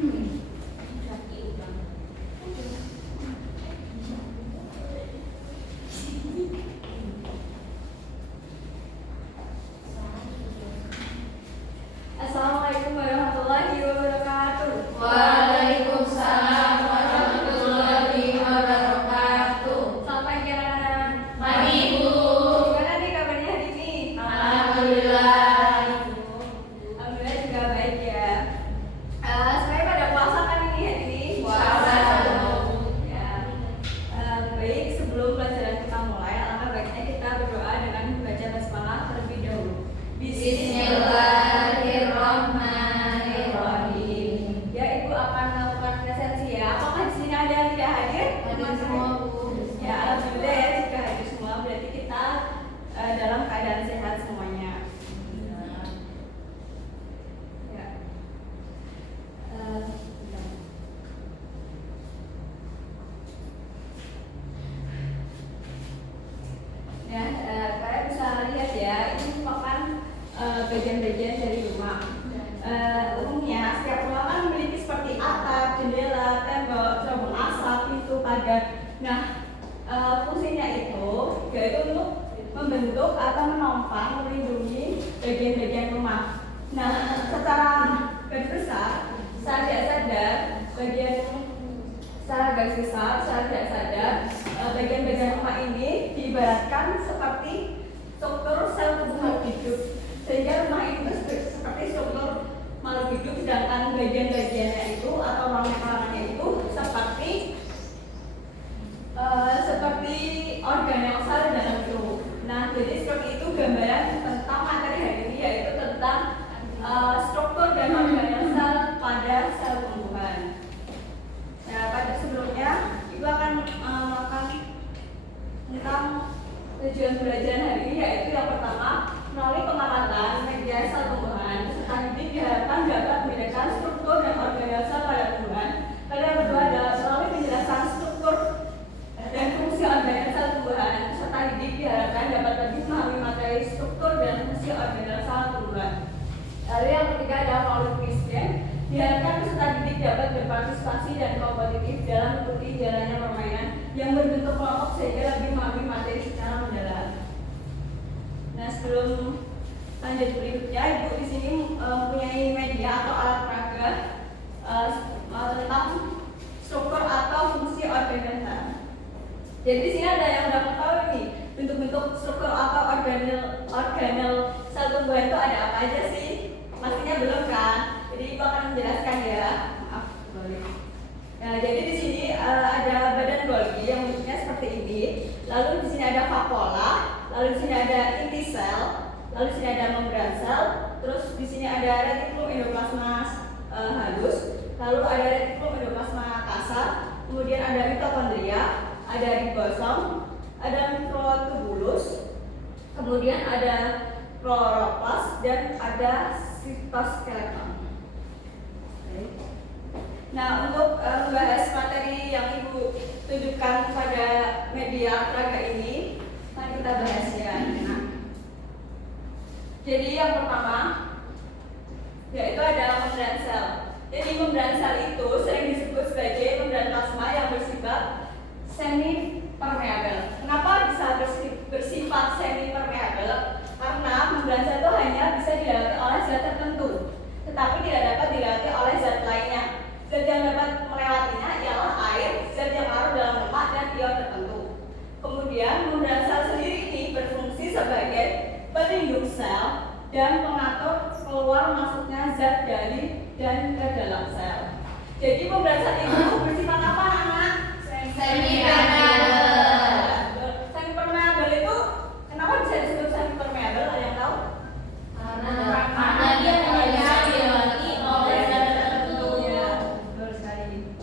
Assalamualaikum warahmatullahi wabarakatuh. Waalaikumsalam warahmatullahi wabarakatuh. Selamat pagi anak-anak. Pagi, Bu. Gimana nih kabarnya hari ini? Alhamdulillah. Alhamdulillah juga baik ya. Semuanya pada puasa kan ini hari ini? Puasa. Ya. Baik, sebelum pelajaran kita mulai, alangkah baiknya kita berdoa dengan membaca basmalah terlebih dahulu. Bismillahirrahmanirrahim. Ya, Ibu akan melakukan presensi ya. Apakah di sini ada yang tidak hadir? Hadir semua, Bu. Ya, alhamdulillah ya, jika hadir semua berarti kita dalam keadaan sehat semuanya. Ya. Ya, kalian bisa lihat ya, ini merupakan bagian-bagian dari rumah. Umumnya setiap rumah kan memiliki seperti atap, jendela, tembok, cerobong asap, pintu, pagar. Nah, fungsinya itu yaitu untuk membentuk atau menopang, melindungi bagian-bagian rumah. Nah, secara garis besar, saya tidak sadar bagian-bagian rumah ini diibaratkan seperti struktur sel tubuh makhluk hidup, sehingga rumah itu seperti struktur makhluk hidup, sedangkan bagian-bagiannya itu atau ruangan-ruangannya itu seperti organel sel dalam tubuh. Nah, jadi seperti itu gambaran tentang materi hari ini, yaitu tentang struktur dan organel sel pada sel tumbuhan. Nah, pada sebelumnya Ibu akan melakukan tentang tujuan belajar hari ini, yaitu yang pertama, melalui pengamatan media sel tumbuhan, peserta didik diharapkan dapat membedakan struktur dan organel sel pada tumbuhan. Pada yang kedua adalah melalui penjelasan struktur dan fungsi organel sel tumbuhan, peserta didik diharapkan dapat lebih memahami materi struktur dan fungsi organel sel tumbuhan. Lalu yang ketiga adalah melalui quiz game, diharapkan peserta didik dapat berpartisipasi dan kompetitif dalam mengikuti jalannya permainan yang berbentuk kelompok sehingga lebih memahami materi secara mendalam. Nah, sebelum lanjut berikutnya, Ibu di sini mempunyai media atau alat peraga tentang struktur atau fungsi organel sel. Jadi di sini ada yang udah tahu nih bentuk-bentuk struktur atau organel sel tumbuhan itu ada apa aja sih? Pastinya belum kan? Jadi Ibu akan menjelaskan ya. Maaf, boleh. Nah, jadi di sini ada badan Golgi yang bentuknya seperti ini. Lalu di sini ada vakuola, lalu di sini ada inti sel, lalu di sini ada membran sel, terus di sini ada retikulum endoplasma halus, lalu ada retikulum endoplasma kasar, kemudian ada mitokondria, ada ribosom, ada mikrotubulus, kemudian ada kloroplas dan ada sitoskeleton. Nah, untuk membahas materi yang Ibu tunjukkan pada media peraga ini, mari kita bahas ya. Nah, jadi yang pertama yaitu ada membran sel. Jadi membran sel itu sering disebut sebagai membran plasma yang bersifat semi permeabel. Kenapa bisa bersifat semi permeabel? Karena membran sel itu hanya bisa dilewati oleh zat tertentu, tetapi tidak dapat dilewati oleh zat lainnya. Zat yang dapat melewatinya ialah air, zat yang larut dalam lemak, dan ion tertentu. Kemudian membran sel sendiri ini berfungsi sebagai pelindung sel dan pengatur keluar masuknya zat dari dan ke dalam sel. Jadi membran sel itu bersifat apa, anak? Semi permeabel. Semi permeabel itu kenapa bisa disebut semi permeabel? Ada yang tahu? Karena dia hanya dilewati oleh zat tertentu. Ya, betul sekali.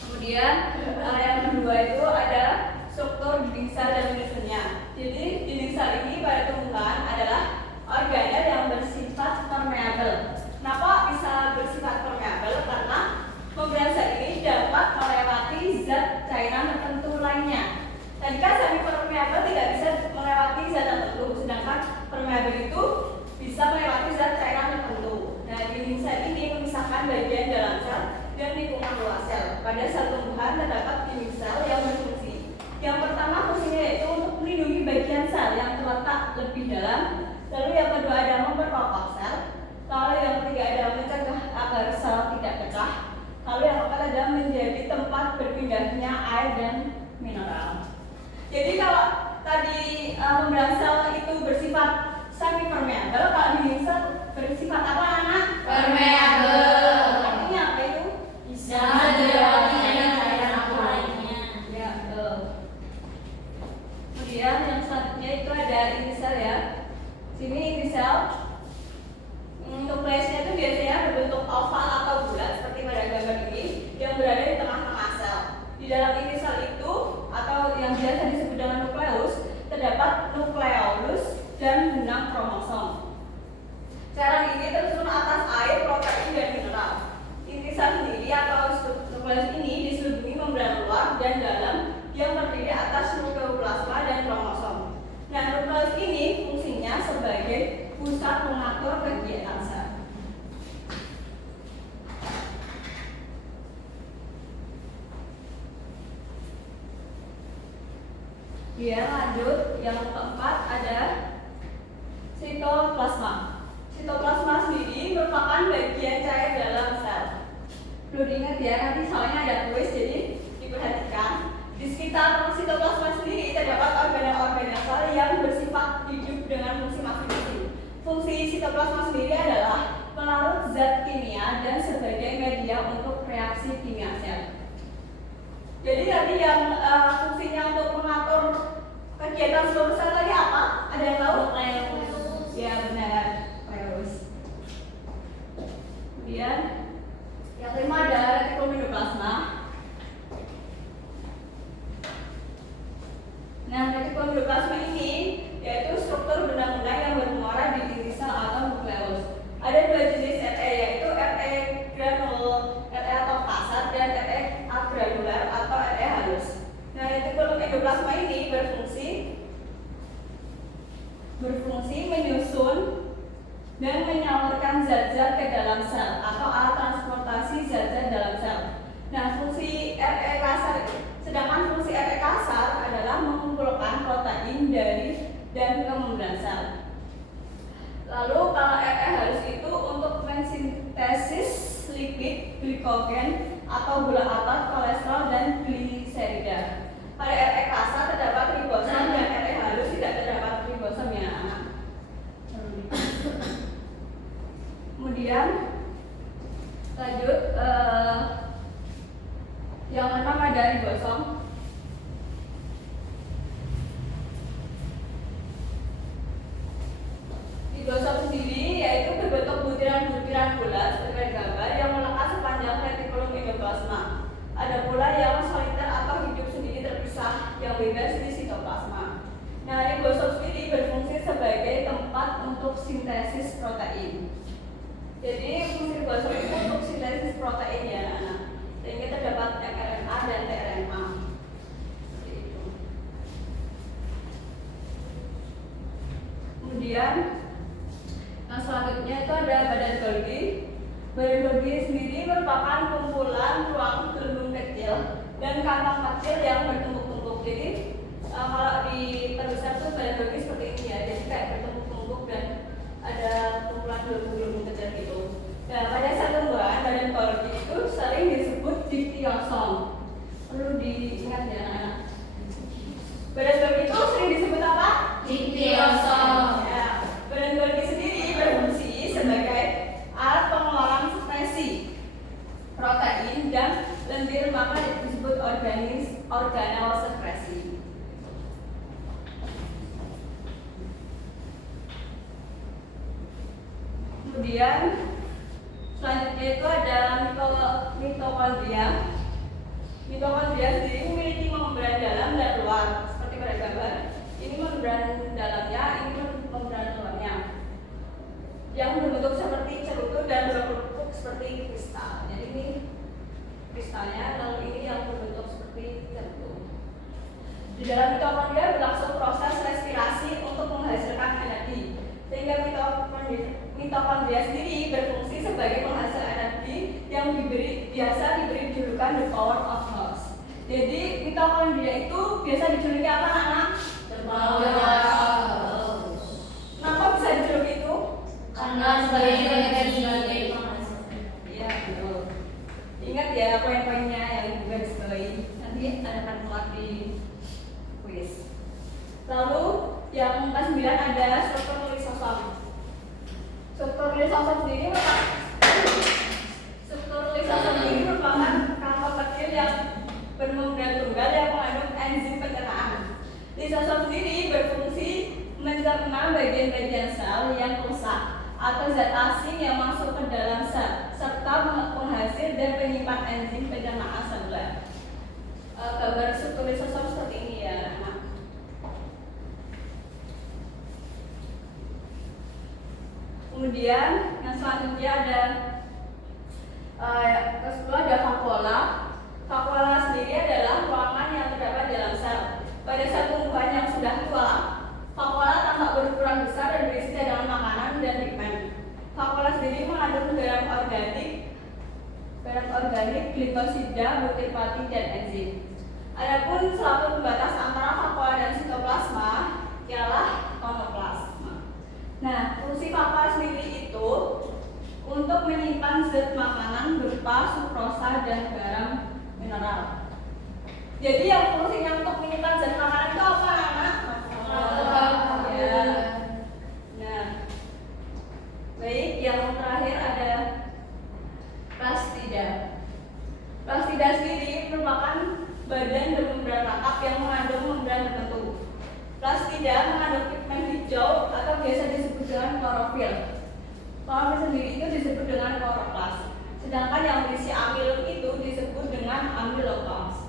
Kemudian yang kedua itu ada struktur dinding sel dan menyusunnya. Jadi dinding sel ini pada tumbuhan adalah organel yang bersifat permeabel. Kenapa bisa bersifat permeabel? Karena membran sel ini dapat melewati zat cairan tertentu lainnya. Tadi kan semi permeabel tidak bisa melewati zat tertentu, sedangkan permeabel itu bisa melewati zat cairan tertentu. Nah, dinding sel ini memisahkan bagian dalam sel keluar sel. Pada sel tumbuhan terdapat dinding sel yang berfungsi. Yang pertama fungsinya yaitu untuk melindungi bagian sel yang terletak lebih dalam. Lalu yang kedua ada memperkokoh sel. Lalu yang ketiga ada mencegah agar sel tidak pecah. Lalu yang keempat ada menjadi tempat berpindahnya air dan mineral. Jadi kalau tadi membrana sel itu bersifat semi permeabel, kalau dinding sel bersifat apa anak? Permeabel. Artinya apa itu? Bisa dilewati dengan cairan apa lainnya. Ya, betul. Kemudian yang selanjutnya itu ada inti sel ya. Sini inti sel. Nukleusnya itu biasanya berbentuk oval atau bulat seperti pada gambar ini yang berada di tengah-tengah sel. Di dalam inti sel itu atau yang biasa disebut dengan nukleus terdapat nukleolus dan benang kromosom. Cairan ini tersusun atas air, protein, dan mineral. Inti sel sendiri atau nukleus ini diselubungi membran luar dan dalam yang terdiri atas nukleoplasma dan kromosom. Nah, nukleus ini fungsinya sebagai pusat mengatur kegiatan sel. Ya, lanjut. Yang keempat ada sitoplasma. Sitoplasma sendiri merupakan bagian cair dalam sel. Perlu diingat ya, nanti soalnya ada kuis, jadi diperhatikan. Di sekitar sitoplasma sendiri terdapat organel-organel sel yang bersifat hidup dengan fungsi masing-masing. Fungsi sitoplasma sendiri adalah melarut zat kimia dan sebagai media untuk reaksi kimia sel. Jadi tadi yang fungsinya untuk mengatur kegiatan seluruh sel tadi apa? Ada yang tahu? Nukleus. Ya benar, nukleus. Kemudian yang kelima ada retikulum endoplasma. Nah, retikulum endoplasma ini yaitu struktur benang-benang yang bermuara di inti sel atau nukleus. Ada dua jenis RE, yaitu RE granul, RE atau kasar, dan RE agranular atau RE halus. Nah, retikulum endoplasma ini berfungsi menyusun dan menyalurkan zat-zat ke dalam sel atau alat transportasi zat-zat dalam sel. Nah, fungsi RE kasar, sedangkan fungsi RE kasar adalah mengumpulkan protein dari dan ke membran sel. Lalu kalau RE halus itu untuk mensintesis lipid, glikogen atau gula alpat, kolesterol dan gliserida. Pada RE kasar terdapat ribosom dan RE halus tidak terdapat ribosom ya anak. Kemudian lanjut yang keenam ada ribosom. Ribosom sendiri yaitu berbentuk butiran-butiran bulat seperti gambar yang melekat sepanjang retikulum endoplasma. Ada pula yang soliter atau hidup sendiri terpisah yang bebas di sitoplasma. Nah, ribosom sendiri berfungsi sebagai tempat untuk sintesis protein. Jadi fungsi ribosom itu untuk sintesis protein ya anak-anak. Sehingga terdapat mRNA dan tRNA. Kemudian yang selanjutnya itu ada badan Golgi. Badan Golgi sendiri merupakan kumpulan ruang gelembung kecil dan kantong kecil yang bertumpuk-tumpuk. Jadi kalau diperbesar tuh badan Golgi seperti ini ya. Jadi kayak bertumpuk-tumpuk dan ada kumpulan gelembung-gelembung kecil gitu. Nah, pada sel tumbuhan badan Golgi itu sering disebut diktiosom. Perlu diingat ya anak-anak. Badan Golgi itu sering disebut apa? Diktiosom. Ya, badan Golgi sendiri berfungsi sebagai alat pengeluaran sekresi protein dan lendir, maka disebut organel sekresi. Kemudian selanjutnya itu ada mitokondria. Mitokondria sendiri memiliki membran dalam dan luar seperti pada gambar. Ini membran dalamnya, ini membran luarnya yang berbentuk seperti cerutu dan berbentuk seperti kristal. Jadi ini kristalnya, lalu ini yang berbentuk seperti cerutu. Di dalam mitokondria berlangsung proses respirasi untuk menghasilkan energi, sehingga mitokondria sendiri berfungsi sebagai penghasil energi yang yang biasa diberi julukan the power of house. Jadi mitokondria itu biasa dijuluki apa anak-anak? Kenapa bisa dijuluki itu? Karena sebagai energi. Iya betul. Ingat ya poin-poinnya yang juga disebelahi. Nanti akan keluar di kuis. Lalu yang ke-9 ada struktur lisosom. Struktur lisosom sendiri merupakan kantong kecil yang bermembran tunggal yang mengandung enzim pencernaan. Lisosom sendiri berfungsi mencerna bagian-bagian sel yang rusak atau zat asing yang masuk ke dalam sel serta penghasil dan penyimpan enzim pencernaan seluler. Gambar struktur lisosom seperti ini ya anak. Kemudian yang selanjutnya ada ke-10 ada vakuola. Vakuola sendiri adalah ruangan yang terdapat dalam sel. Pada sel tumbuhan yang sudah tua, vakuola tampak berukuran besar dan berisi cadangan makanan dan pigmen. Vakuola sendiri mengandung garam organik, glikosida, butir pati, dan enzim. Adapun suatu pembatas antara vakuola dan sitoplasma ialah kloroflasma. Nah, fungsi vakuola sendiri itu untuk menyimpan zat makanan berupa sukrosa dan garam mineral. Jadi yang fungsinya untuk menyimpan zat makanan itu apa anak? Ya. Nah, baik, yang terakhir ada plastida. Plastida sendiri merupakan badan bermembran rakap yang mengandung membran tertentu. Plastida mengandung pigmen hijau atau biasa disebut dengan klorofil. Klorofil sendiri itu disebut dengan kloroplas. Sedangkan yang berisi amilum itu disebut dengan amiloplas.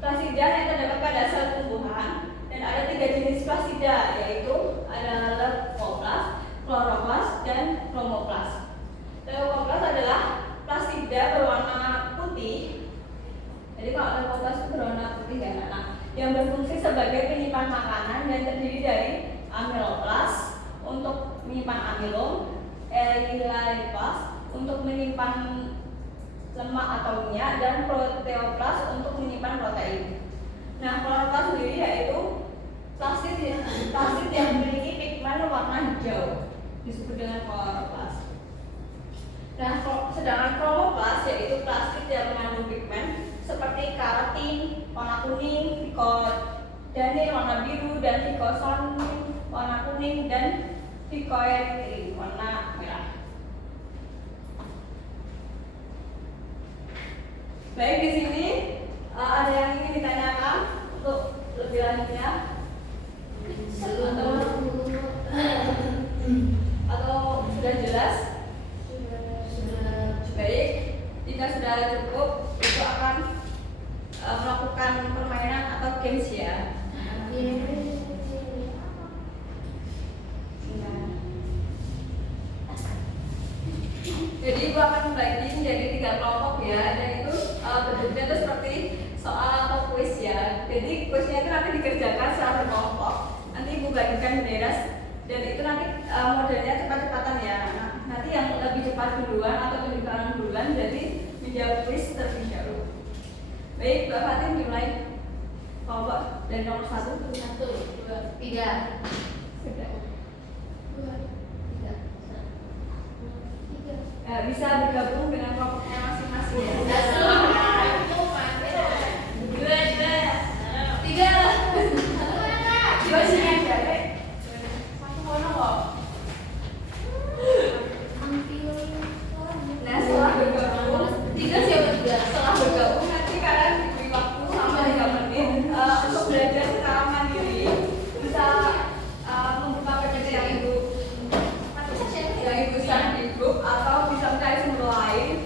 Plastida yang terdapat pada sel tumbuhan dan ada 3 jenis plastida, yaitu ada leukoplas, kloroplas, dan chromoplas. Leukoplas adalah plastida berwarna putih. Jadi kalau leukoplas itu berwarna putih ya anak, yang berfungsi sebagai penyimpan makanan dan terdiri dari amiloplas untuk menyimpan amilum, elaioplas untuk menyimpan lemak atau minyak, dan proteoplas untuk menyimpan protein. Nah, kloroplas sendiri yaitu plastik yang memiliki pigmen warna hijau disebut dengan kloroplas. Nah, sedangkan chromoplas yaitu plastik yang mengandung pigmen seperti keratin warna kuning, vicodinil warna biru, dan vicosonin warna kuning, dan vicoerythrin warna merah. Baik, di sini ada yang ingin ditanyakan untuk lebih lanjutnya atau sudah jelas? Baik, jika sudah cukup, itu akan melakukan permainan atau games ya. Jadi ibu akan membagi menjadi 3 kelompok ya. Dan itu bentuknya itu seperti soal atau kuis ya. Jadi kuisnya itu nanti dikerjakan secara berkelompok. Nanti ibu bagikan beres dan itu nanti modelnya cepat-cepatan ya. Nah, nanti yang lebih cepat duluan atau lebih kanan duluan jadi menjawab kuis terlebih dahulu. Baik, Mbak Fatin dimulai. Kelompok dari nomor 1, 1, 2, 3. sudah. 2, 3. Bisa bergabung dengan kelompoknya masing-masing ya. Dua sini aja, Dek. Satu kono kok. Nah, setelah bergabung, 3 siapa 3? setelah bergabung nanti kalian diberi waktu sampai 3 menit untuk belajar secara mandiri. Bisa membuka PPT yang ibu share di grup atau bisa mencari sumber lain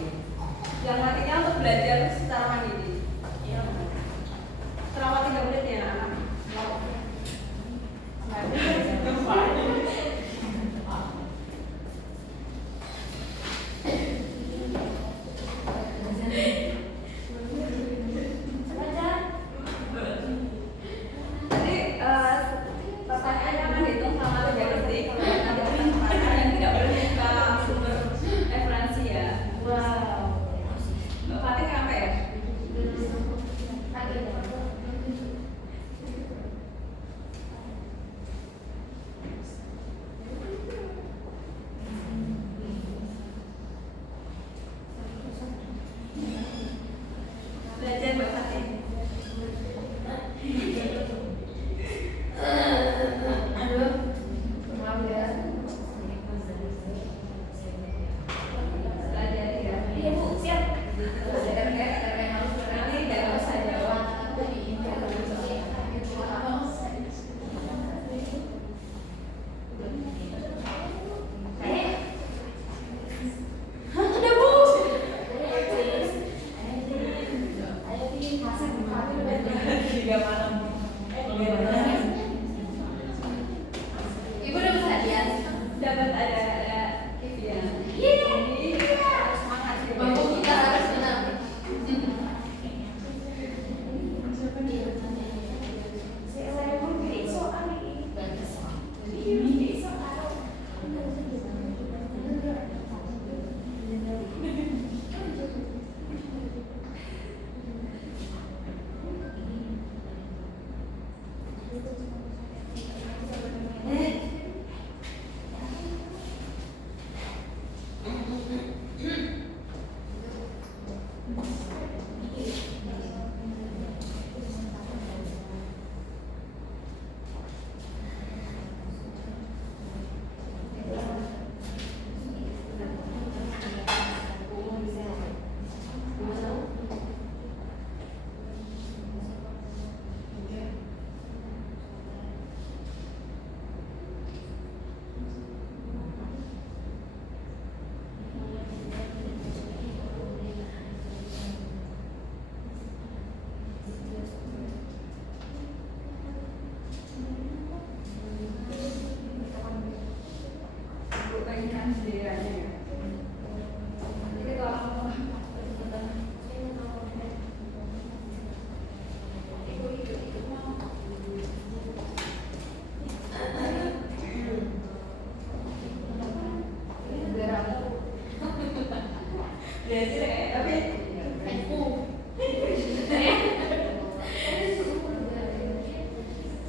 sih kayaknya, tapi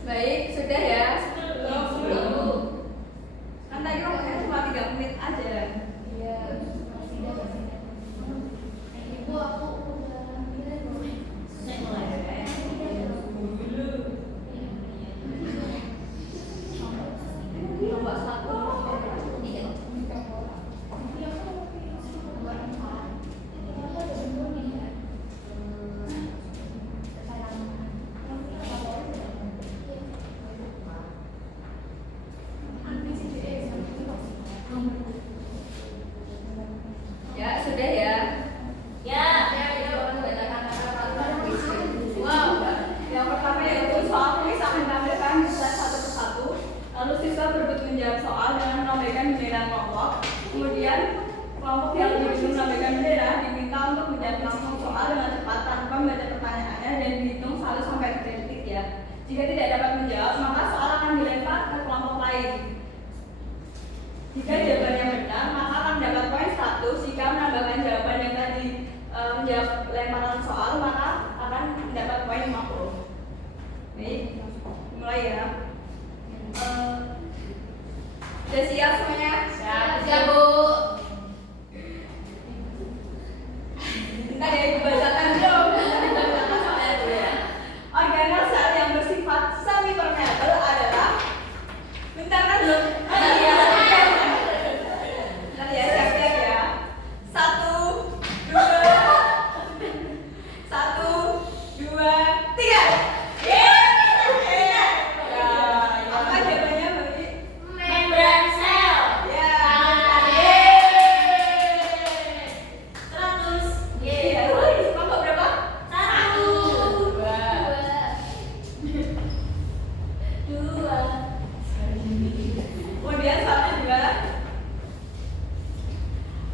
baik, sudah ya. Belum. Kan tadi ngomongnya cuma 3 menit aja. Ibu aku udah saya mulai. Nomor 1. Ya, sudah ya. Wow. Yang pertama yaitu soal tulis akan ditampilkan di slide satu persatu. Lalu siswa berebut menjawab soal dengan menambahkan bendera kelompok. Kemudian kelompok yang lebih menambahkan bendera diminta untuk menjawab langsung soal dengan cepat tanpa membaca pertanyaannya dan dihitung 1 sampai 3 detik ya. Jika tidak dapat menjawab, maka soal akan dilempar ke kelompok lain. Jika jawabannya benar, maka akan mendapat poin 100. Jika menambahkan jawaban yang tadi menjawab lemparan soal, maka akan mendapat poin 50. Baik, mulai ya. Sudah siap semuanya? Siap, Bu. Bentar ya, dibacakan dulu. Organel sel yang bersifat semi permeable adalah. Bentar kan belum? Iya. Bentar ya, siap-siap ya. 1, 2, 3. Apa jawabannya, Bagi? Membran sel. Ya. 100. Iya, kelompok berapa? 1. 2. Kemudian 1, 2.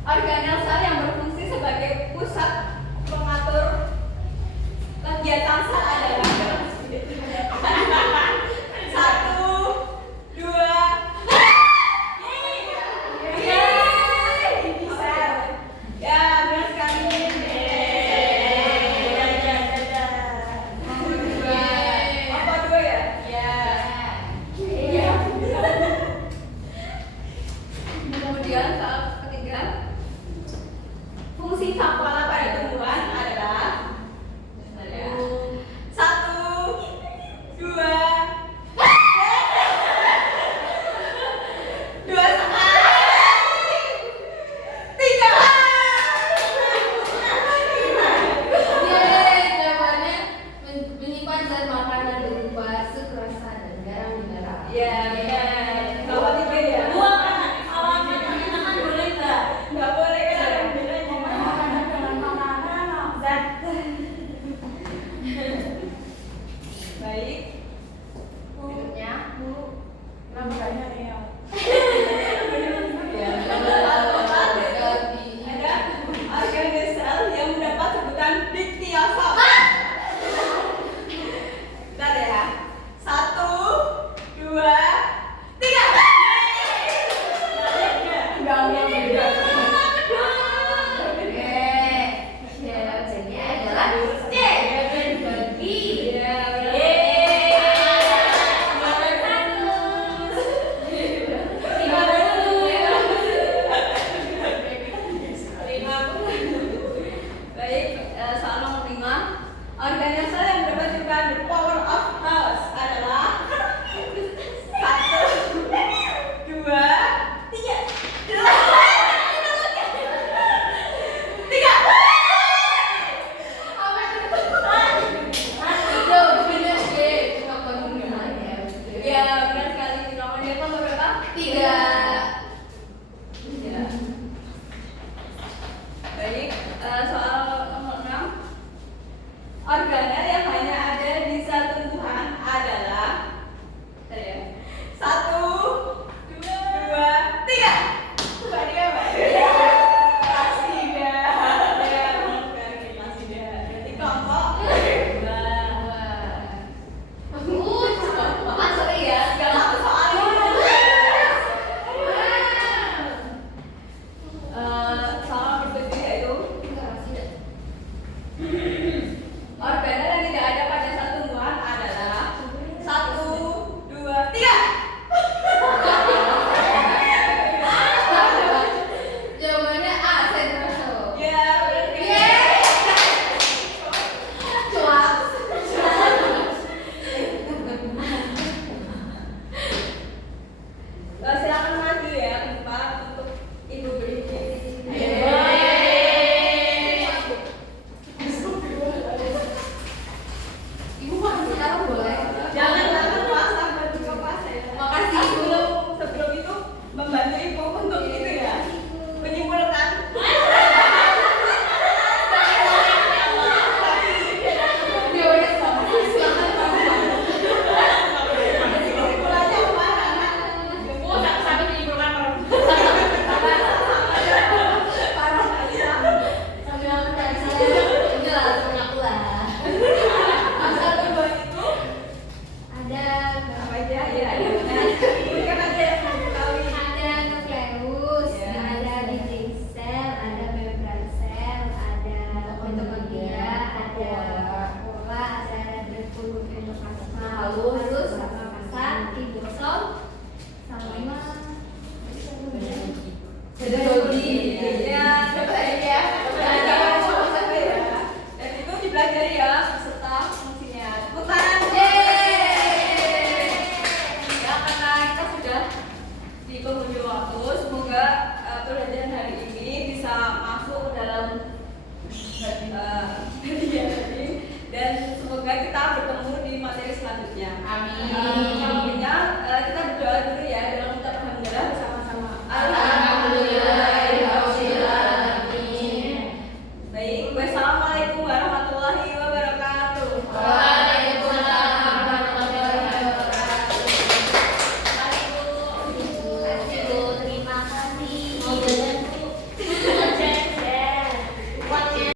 Organel sel yang berfungsi sebagai pusat pengatur kegiatan sel adalah 1, 2. Ya, benar sekali. Apa 2 ya? Kemudian soal ketiga, fungsi vakuola pada tumbuhan adalah 1, 2, 2 setengah, 3. Jawabannya menyimpan zat makanan berupa sukrasa dan garam di darah. Ya, benar. Kalau 3 ya? Kalau makan boleh nggak? Nggak boleh kan ada bedanya. Makanan dengan makanan, zat. Baik. Berikutnya. Namanya ya. Ya, Ada organel sel yang mendapat sebutan diktiosom. Bentar ya. 1, 2, 3. Enggak beda. Jawabannya adalah C. Bagi. Iya, baik, soal nomor 5. Organel sel yang mendapat julukan the power of house adalah 1, 2, 3. Ya, benar sekali. Nomornya nomor berapa? 3. Ya. Baik, soal nomor 6. Organel yang hanya ada di sel semoga pelajaran hari ini bisa masuk dalam hadiah ini dan semoga kita bertemu di materi selanjutnya. Amin.